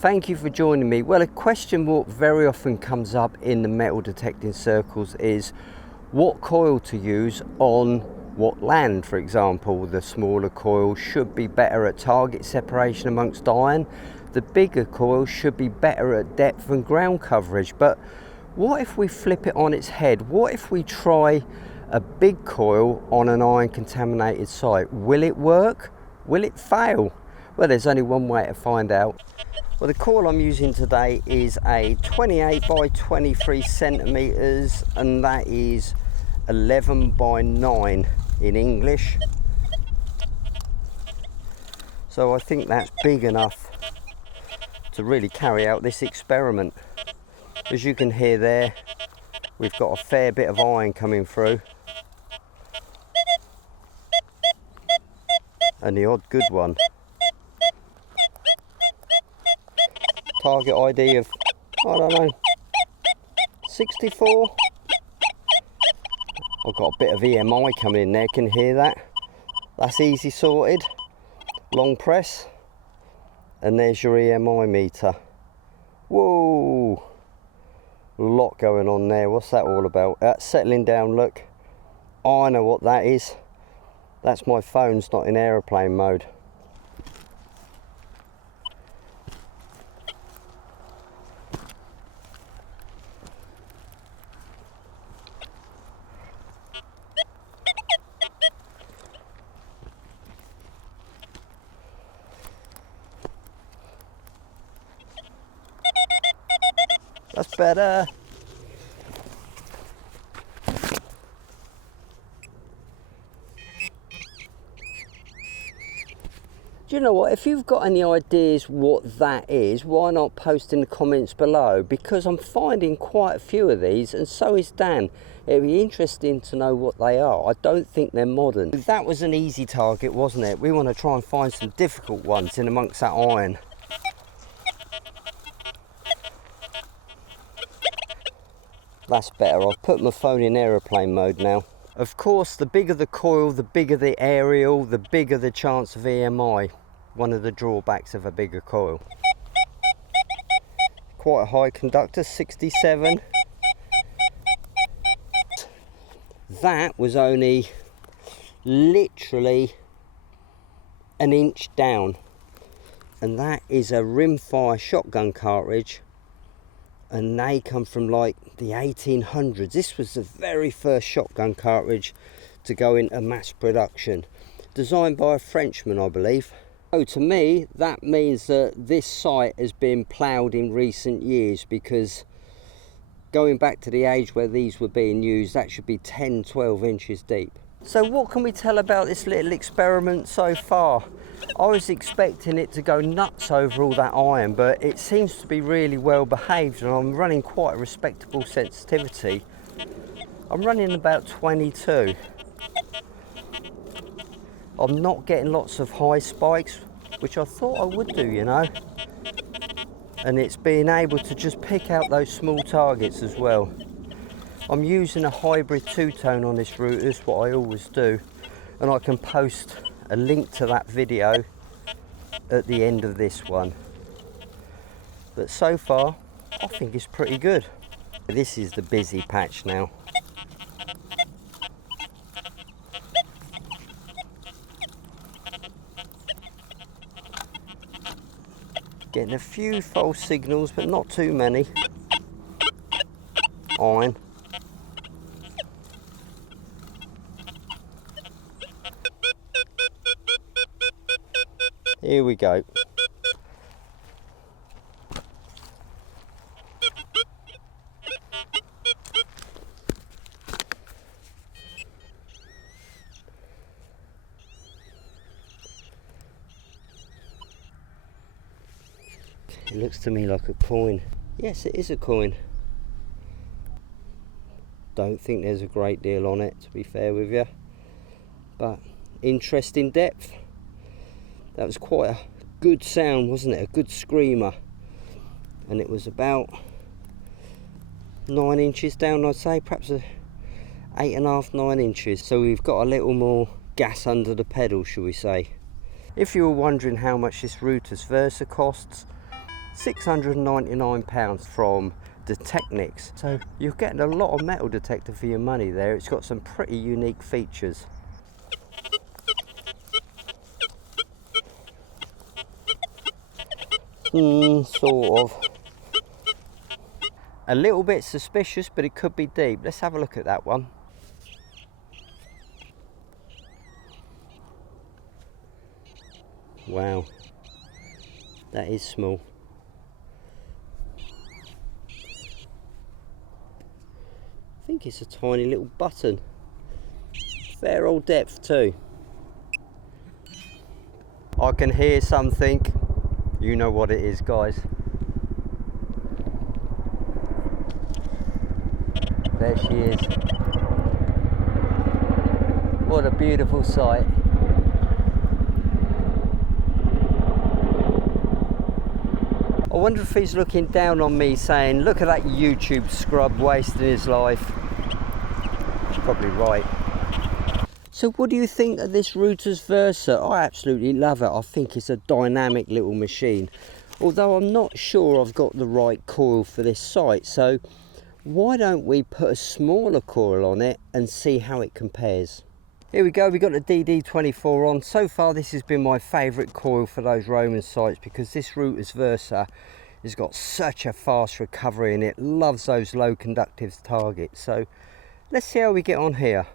Thank you for joining me. Well, a question what very often comes up in the metal detecting circles is what coil to use on what land. For example, the smaller coil should be better at target separation amongst iron. The bigger coil should be better at depth and ground coverage. But what if we flip it on its head? What if we try a big coil on an iron contaminated site? Will it work? Will it fail? Well, there's only one way to find out. Well, the coil I'm using today is a 28 by 23 centimeters, and that is 11 by 9 in English. So I think that's big enough to really carry out this experiment. As you can hear there, we've got a fair bit of iron coming through, and the odd good one. Target ID of, I don't know, 64. I've got a bit of EMI coming in there, can you hear that? That's easy sorted. Long press, and there's your EMI meter. Whoa, a lot going on there. What's that all about? That's settling down, look. I know what that is. That's my phone's not in aeroplane mode. That's better. Do you know what, if you've got any ideas what that is, why not post in the comments below, because I'm finding quite a few of these, and so is Dan. It'd be interesting to know what they are. I don't think they're modern. That was an easy target, wasn't it? We want to try and find some difficult ones in amongst that iron. That's better. I've put my phone in aeroplane mode now. Of course, the bigger the coil, the bigger the aerial, the bigger the chance of EMI. One of the drawbacks of a bigger coil. Quite a high conductor, 67. That was only literally an inch down. And that is a rimfire shotgun cartridge. And they come from like the 1800s. This was the very first shotgun cartridge to go into mass production, designed by a Frenchman, I believe. So to me, that means that this site has been ploughed in recent years, because going back to the age where these were being used, that should be 10-12 inches deep. So what can we tell about this little experiment so far? I was expecting it to go nuts over all that iron, but it seems to be really well behaved, and I'm running quite a respectable sensitivity. I'm running about 22. I'm not getting lots of high spikes, which I thought I would do, you know. And it's being able to just pick out those small targets as well. I'm using a hybrid two-tone on this Rutus, what I always do, and I can post a link to that video at the end of this one. But so far, I think it's pretty good. This is the busy patch now. Getting a few false signals, but not too many. Iron. Here we go. It looks to me like a coin. Yes, it is a coin. Don't think there's a great deal on it, to be fair with you. But interesting depth. That was quite a good sound, wasn't it? A good screamer. And it was about 9 inches down, I'd say, perhaps 8.5, 9 inches. So we've got a little more gas under the pedal, shall we say. If you were wondering how much this Rutus Versa costs, £699 from Detecnicks. So you're getting a lot of metal detector for your money there. It's got some pretty unique features. Sort of. A little bit suspicious, but it could be deep. Let's have a look at that one. Wow, that is small. I think it's a tiny little button. Fair old depth too. I can hear something. You know what it is, guys. There she is. What a beautiful sight. I wonder if he's looking down on me saying, look at that YouTube scrub wasting his life. He's probably right. So what do you think of this Rutus Versa? I absolutely love it. I think it's a dynamic little machine. Although I'm not sure I've got the right coil for this site. So why don't we put a smaller coil on it and see how it compares? Here we go, we've got the DD24 on. So far this has been my favourite coil for those Roman sites because this Rutus Versa has got such a fast recovery and it loves those low conductive targets. So let's see how we get on here.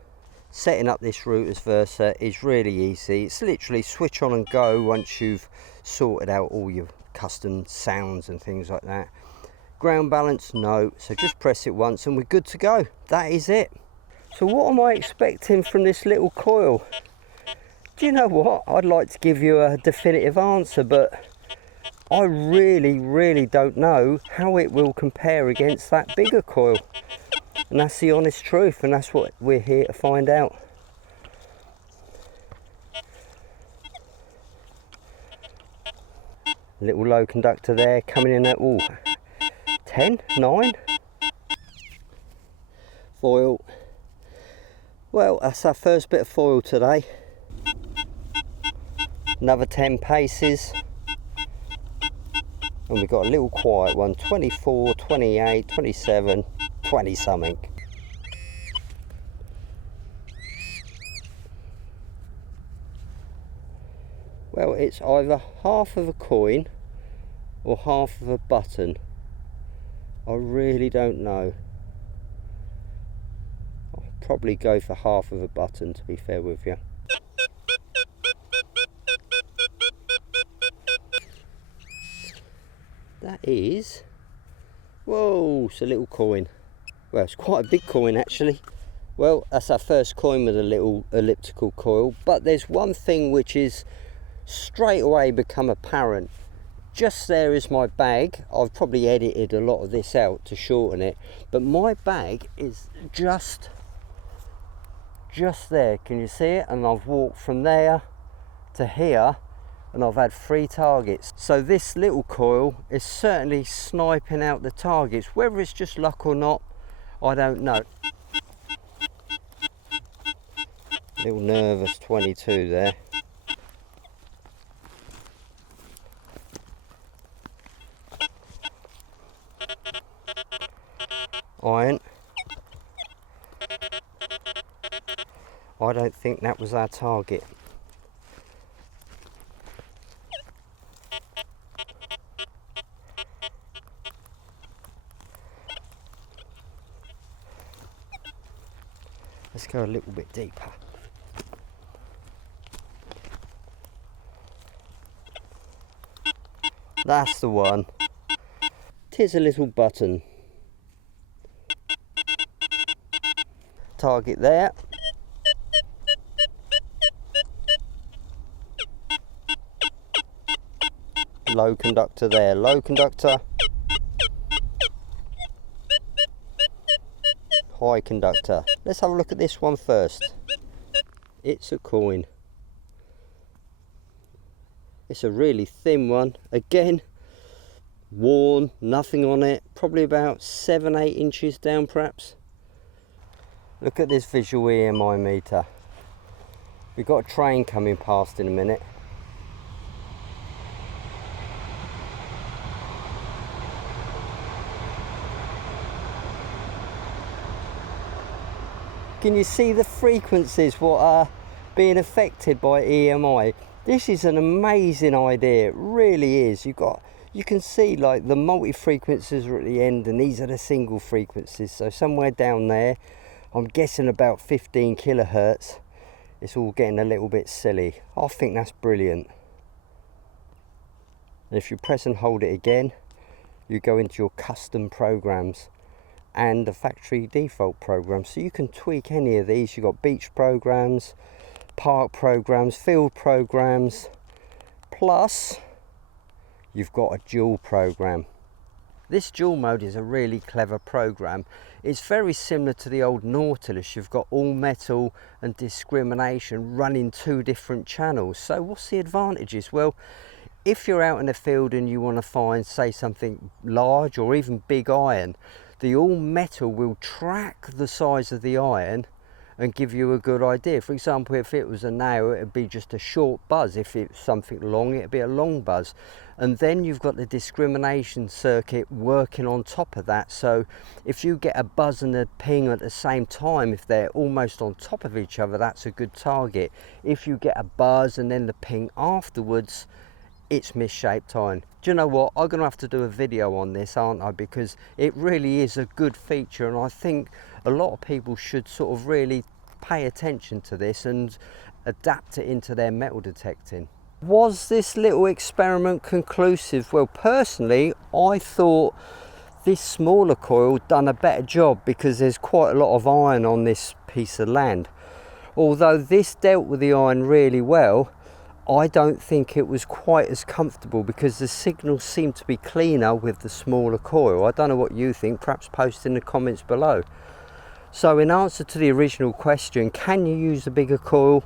Setting up this Rutus Versa is really easy. It's literally switch on and go once you've sorted out all your custom sounds and things like that. Ground balance, no, so just press it once and we're good to go. That is it. So what am I expecting from this little coil? Do you know what? I'd like to give you a definitive answer, but I really don't know how it will compare against that bigger coil. And that's the honest truth, and that's what we're here to find out. Little low conductor there coming in at 10, 9. Foil. Well, that's our first bit of foil today. Another 10 paces. And we've got a little quiet one, 24, 28, 27, 20 something. Well, it's either half of a coin or half of a button. I really don't know. Probably go for half of a button, to be fair with you. That is, whoa, it's a little coin. Well, it's quite a big coin actually. Well, that's our first coin with a little elliptical coil, but there's one thing which is straight away become apparent. Just there is my bag. I've probably edited a lot of this out to shorten it, but my bag is just there. Can you see it? And I've walked from there to here and I've had 3 targets. So this little coil is certainly sniping out the targets. Whether it's just luck or not, I don't know. Little nervous 22 there. Iron. I don't think that was our target. Let's go a little bit deeper. That's the one. Tis a little button. Target there. Low conductor there, low conductor. High conductor. Let's have a look at this one first. It's a coin. It's a really thin one. Again, worn, nothing on it. Probably about 7-8 inches down perhaps. Look at this visual EMI meter. We've got a train coming past in a minute. Can you see the frequencies what are being affected by EMI? This is an amazing idea, it really is. You can see like the multi-frequencies are at the end, and these are the single frequencies. So somewhere down there, I'm guessing about 15 kilohertz, it's all getting a little bit silly. I think that's brilliant. And if you press and hold it again, you go into your custom programs and the factory default programs. So you can tweak any of these. You've got beach programs, park programs, field programs, plus you've got a dual program. This dual mode is a really clever program. It's very similar to the old Nautilus. You've got all metal and discrimination running 2 different channels. So what's the advantages? Well, if you're out in the field and you want to find, say, something large or even big iron, the all metal will track the size of the iron and give you a good idea. For example, if it was a nail, it would be just a short buzz. If it's something long, it would be a long buzz. And then you've got the discrimination circuit working on top of that. So if you get a buzz and a ping at the same time, if they're almost on top of each other, that's a good target. If you get a buzz and then the ping afterwards, it's misshaped iron. Do you know what? I'm going to have to do a video on this, aren't I? Because it really is a good feature, and I think a lot of people should sort of really pay attention to this and adapt it into their metal detecting. Was this little experiment conclusive? Well, personally, I thought this smaller coil done a better job because there's quite a lot of iron on this piece of land. Although this dealt with the iron really well, I don't think it was quite as comfortable because the signals seem to be cleaner with the smaller coil. I don't know what you think, perhaps post in the comments below. So in answer to the original question, can you use a bigger coil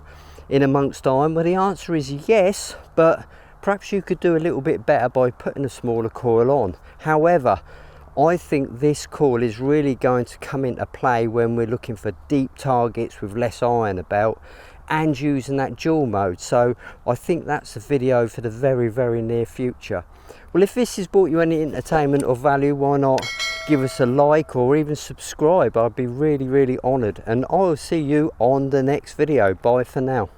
in amongst iron? Well, the answer is yes, but perhaps you could do a little bit better by putting a smaller coil on. However, I think this coil is really going to come into play when we're looking for deep targets with less iron about and using that dual mode. So I think that's a video for the very near future. Well, if this has brought you any entertainment or value, why not give us a like or even subscribe? I'd be really honoured, and I'll see you on the next video. Bye for now.